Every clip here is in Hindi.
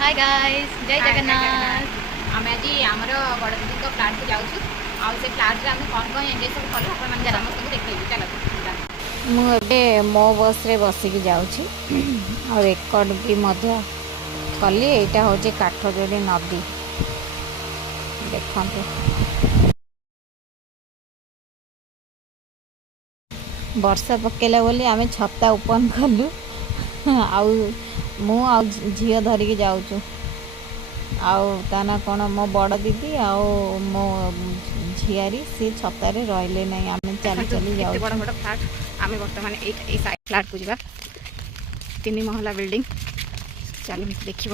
हाय गाइस जय जगन्नाथ। आम आज आमर बड़ दीदी फ्लाट को जाऊँ आउ से फ्लाट आम कौन कौन एंजय सब कलु आप समस्त देखिए चलो। मुझे मो बस रे बसिकी जाऊँगी और रेकर्ड भी मध्य कली। यहाँ हूँ काठजोड़ी नदी देखते वर्षा पकेला बोली आमे छता ओपन कलु आउ मु आ झील धरिकी जाऊँ ता ना कौन मो बड़ दीदी आउ मो झियारी सी छतारे रहिले नहीं आमे चली चली जाऊ। बड़ बड़ फ्लाट आम बर्तमान ये साइड फ्लाट को जा 3 महला बिल्डिंग चलो देखिए।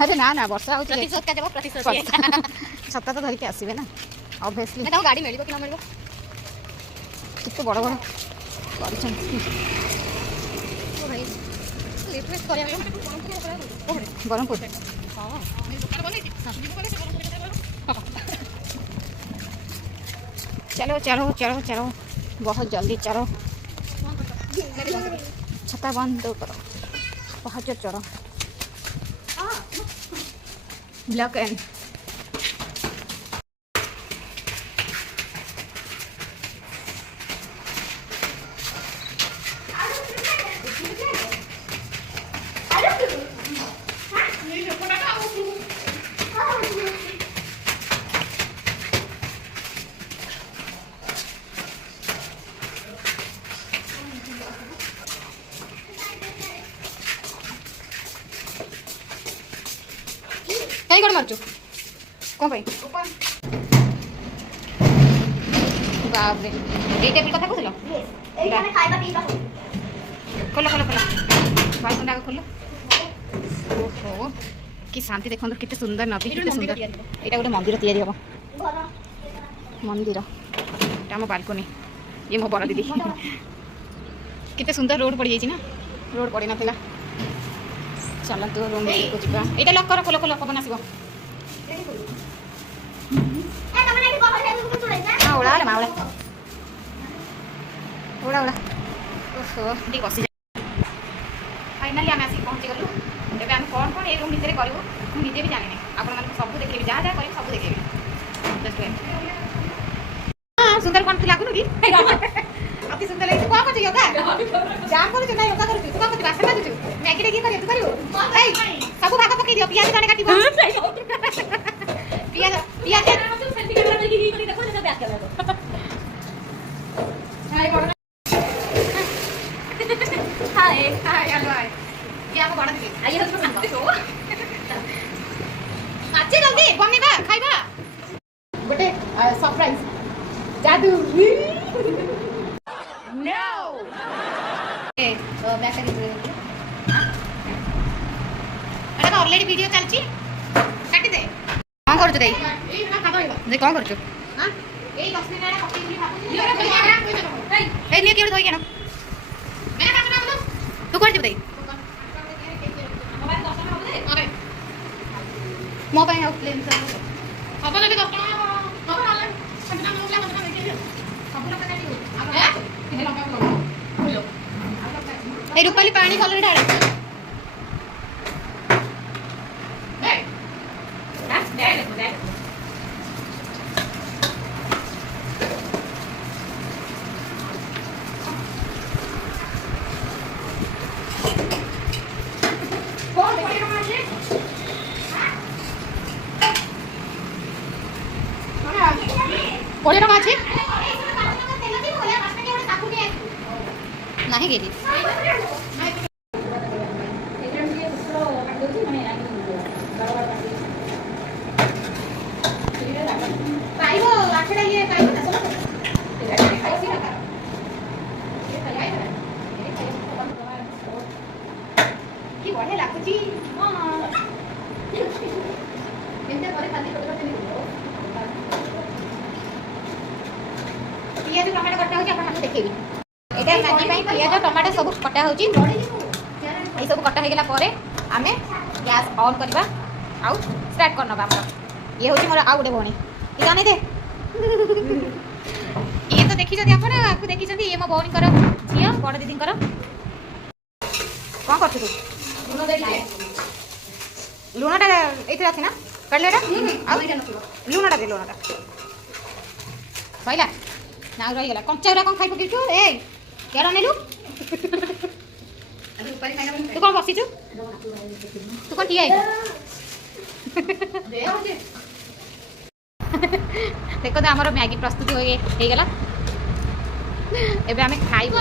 अरे ना ना वर्षा छता तो धरिकी आसबे ना ऑब्वियसली गाड़ी मिल कि मिल कितने बड़ बड़ ब्रह्मपुर चलो चलो चलो चलो बहुत जल्दी चलो छता बंद करो बहुत चढ़ो ब्लॉक एंड कहीं कौन मार्चु कौन भाई बाप रे ये टेबल कथा कहलो एखाने खाइबा पीबा खोलो खोलो खोलो भाई तुम आगे खोलो। ओहो कि शांति देखो कितने सुंदर नदी कितने सुंदर यहाँ गोटे मंदिर तैयारी हम मंदिर ये मो बालकनी ये मो बड़ दीदी कितने सुंदर रोड पड़ जाइए ना रोड पड़ी ना चलतु रूम को जा ये लक कर खोलो खोलो पवन आसो उड़ा उड़ा उड़ा उड़ा उड़ा ओहो कसी फाइनाली आम आसिक पहुँची गलु एवं आम कौन कौन ये रूम भितर करूँ मुझे भी जानी आप सब देखेबी जहाँ जहाँ कर सब देखेबी। हाँ सुंदर कौन थी लगुन कि अति सुंदर लगे कौन कर योगा जाम कर ना योगा कर तू कौन कर बासन बाजू मैगी रे की कर तू करू सब भाग पकई दियो पियाज जने काटिबो पियाज पियाज सेल्फी कैमरा में की देखो जैसा बैक कर लो हाय हाय हेलो हाय ये आप बड़ा दीदी आइए तो सांग अच्छे जल्दी बनेबा खाइबा गोटे सरप्राइज जादू नो ए बैक कर दे अरे ऑलरेडी वीडियो चलची काटी दे कौन कर दे दे कौन कर हां ए 10 मिनिट रे कॉपी भी भाबू ए ने केउ धोई केना मैं काट ना तू कर दे मोबाइल 10 मिनिट भाबू दे अरे मोबाइल आउट प्लेन से अब ले 10 मिनिट अब ऑनलाइन सबना मोबाइल सब देखिए सब लोग काटी हो अब ये लगा लो ए रूपाली पानी कलर डाल कोड़े टका अच्छे नहीं गेली कि बढ़िया लागुची पियाज टमाटो कटा होची आपण देखिबी एटा मैगी पई पियाज टमाटो सब कटा होची ए सब कटा हे गेला परे आमे गैस ऑन करबा आउ स्टार्ट करनबा हमर ये होची मोर आ गुटे भणी ई जाने दे ये तो देखी जदी आपण आपको देखी जदी ये मो भणी कर झिया बड़ दीदी कर कोन करछु तू ଲୁଣଟା ଏଇଥିରେ ଅଛି ନା କାଢିଲେ ଏଇଟା ଲୁଣଟା ଦେ ଲୁଣଟା ସଇଲା ନା ଆଉ ରହିଗଲା କଞ୍ଚା ଗୁରା କ'ଣ ଖାଇ ପକେଇଛୁ ଏ କେର ନେଲୁ ତୁ କ'ଣ ବସିଛୁ ତୁ କ'ଣ ଠିଆ ହେଇଛୁ ଦେଖ ତ ଆମର ମ୍ୟାଗି ପ୍ରସ୍ତୁତି ହେଇଗଲା ଏବେ ଆମେ ଖାଇବୁ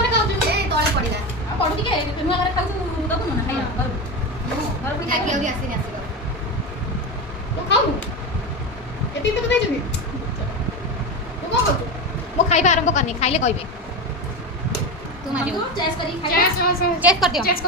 ତଳେ ପଡ଼ିଲା ପଡ଼ୁ ଟିକେ ନୂଆ ଘରେ ଖାଉଛୁ ଦେବୁ ନା ଖାଇବା ମ୍ୟାଗି ଆହୁରି ଆସିନି ଆସିବ ତୁ ଖାଉନୁ ଏତିକି ତ ଦେଇଛନ୍ତି ତୁ କ'ଣ କରୁଛୁ ମୁଁ ଖାଇବା ଆରମ୍ଭ କରିନି ଖାଇଲେ କହିବେ ତୁ ମାରିବୁ ଚେସ୍ କରିଦିଅ ଚେସ୍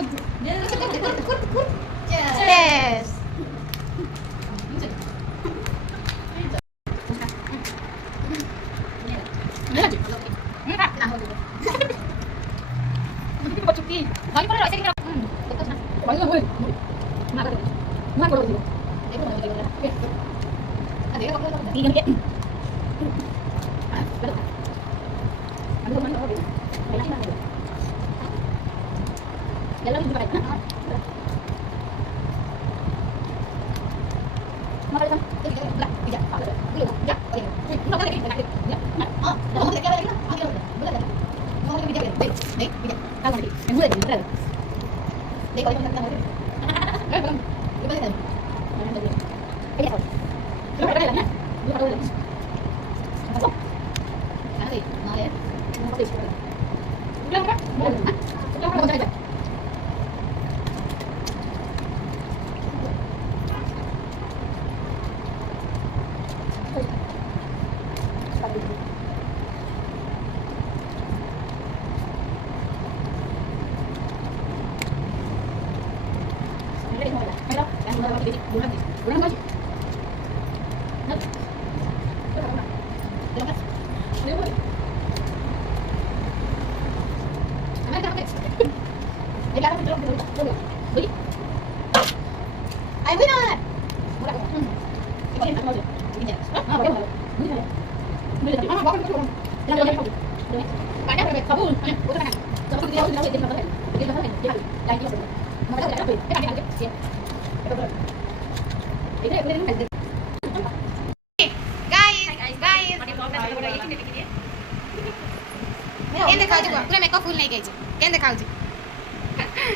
पूरा मेकअप फुल नहीं गई केन देखा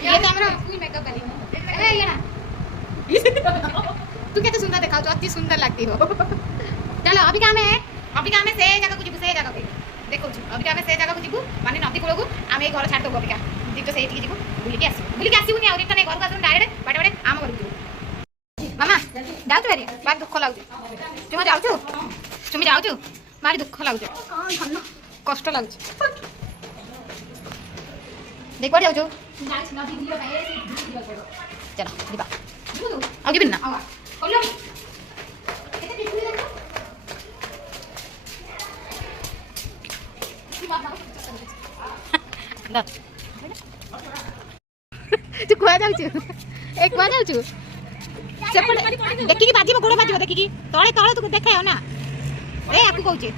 ये तो हमरा फुल मेकअप वाली ए ये ना तू केते सुंदर देखा अति सुंदर लगती हो चलो अभी काम है से जगह को जीबू से जगह पे देखो अभी काम से जगह को जीबू माने नदी कूल को आम घर छाड़ दो अबिका जी तो से जीबू बुलिके आसीबुनी आ रिटर्न घर को आसुन डायरेक्ट बाटे बाटे आम घर जीबू मामा जाऊ रे बात दुख लागु तुम जाऊ भारी दुख लागु कष्ट लागु देख पड़ जाऊ चलो दीपा आगे बिना तू कुआ जाऊ एक कुआ जाऊ देखिकी बाजिब गोड़ बाजिब देखिकी तले तले तू देखायो ना ए आपको कहूचे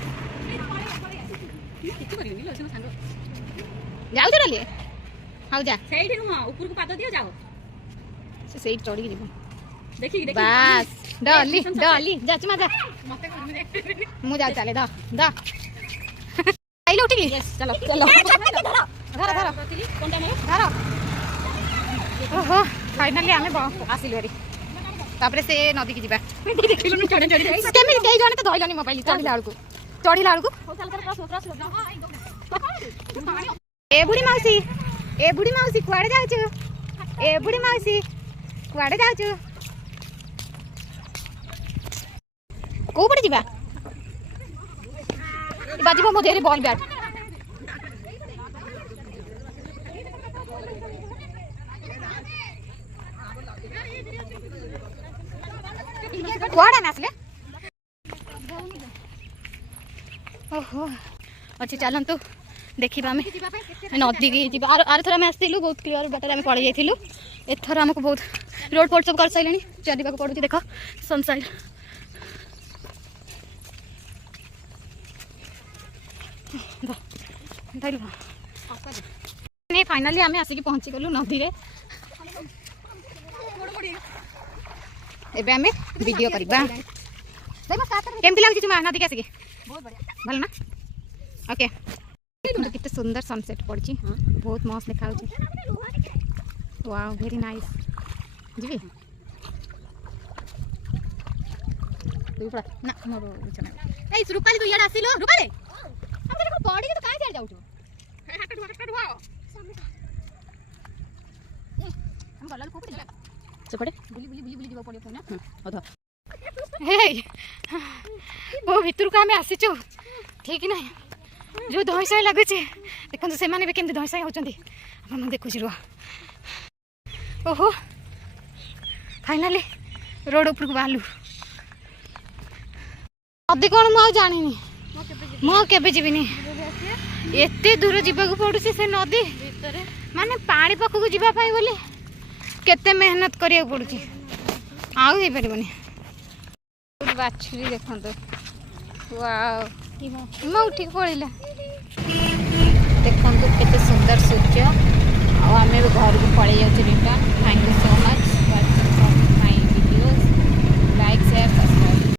जाऊ रे हाउ जा सेठी नु ऊपर को पाद दियो जाओ से सेठ चढ़ी जीव देखि बस डली जा चुमा जा मु जा चले दा आइलो उठी चलो धर कोनटा मारो धर ओहो फाइनली आमे आसिलु रे तापरे से नदी की जीवा देखिलु नि चढ़े केमी देई जने तो धइलनी मोबाइल चढ़िला आलकू हो चल कर क्रॉस ए बुढ़ी माउसी कुआड़े जाउछु ए बुढ़ी माउसी कुआड़े जाउछु को पड़े जीवा बाजिबो मो देरे बॉल बैट कुआड़ा में आसले ओहो अच्छी चलतु देखा आम नदी की जी आर थर आम आसलु बहुत क्लीयर बाटर आम पड़े जाइलु एथर आमको बहुत रोड फोड सब कर सारे चलने पड़ू देख सनसाइड फाइनाली आम आसिक पहुँची गलु नदी रे एबे आमे वीडियो करबा केमती लागछि तुमा नदी के आसिके बहुत बढ़िया भल ना ओके देखो कितने सुंदर सनसेट पड़छि बहुत मस्त देखा होछि वाओ वेरी नाइस जीवी तू पड़ा ना मोर इच्छा नै ए रूपाली तू याड आसिलो रूपाली हम देखो बॉडी के तो काहे जाड़ जाउछु हाथ ढुआ हम गला को पड़ी सेपटे बुली बुली बुली बुली जीवा पड़ियो ना अध हे वो भितर को हमें आसीचु ठीक नहीं जो धैसाई लगुचे देखो से माने भी केमती धैसाई होचंदी अपन देखु छी रुआ ओहो फाइनली रोड ऊपर को बालू अदे कोन म जानिनी म केबे जीविनी एते दूर जीवा को पड़ुसी से नदी माने पानी पक्कू को जीवा पाई बोली केते मेहनत करिया पड़ुची आउ हे परबनी बाछुरी देखंतो वाओ इमा उठी पड़िला देखंतो केते सुंदर सूर्य आ हमें घर को पड़े जाउछ रिटर्न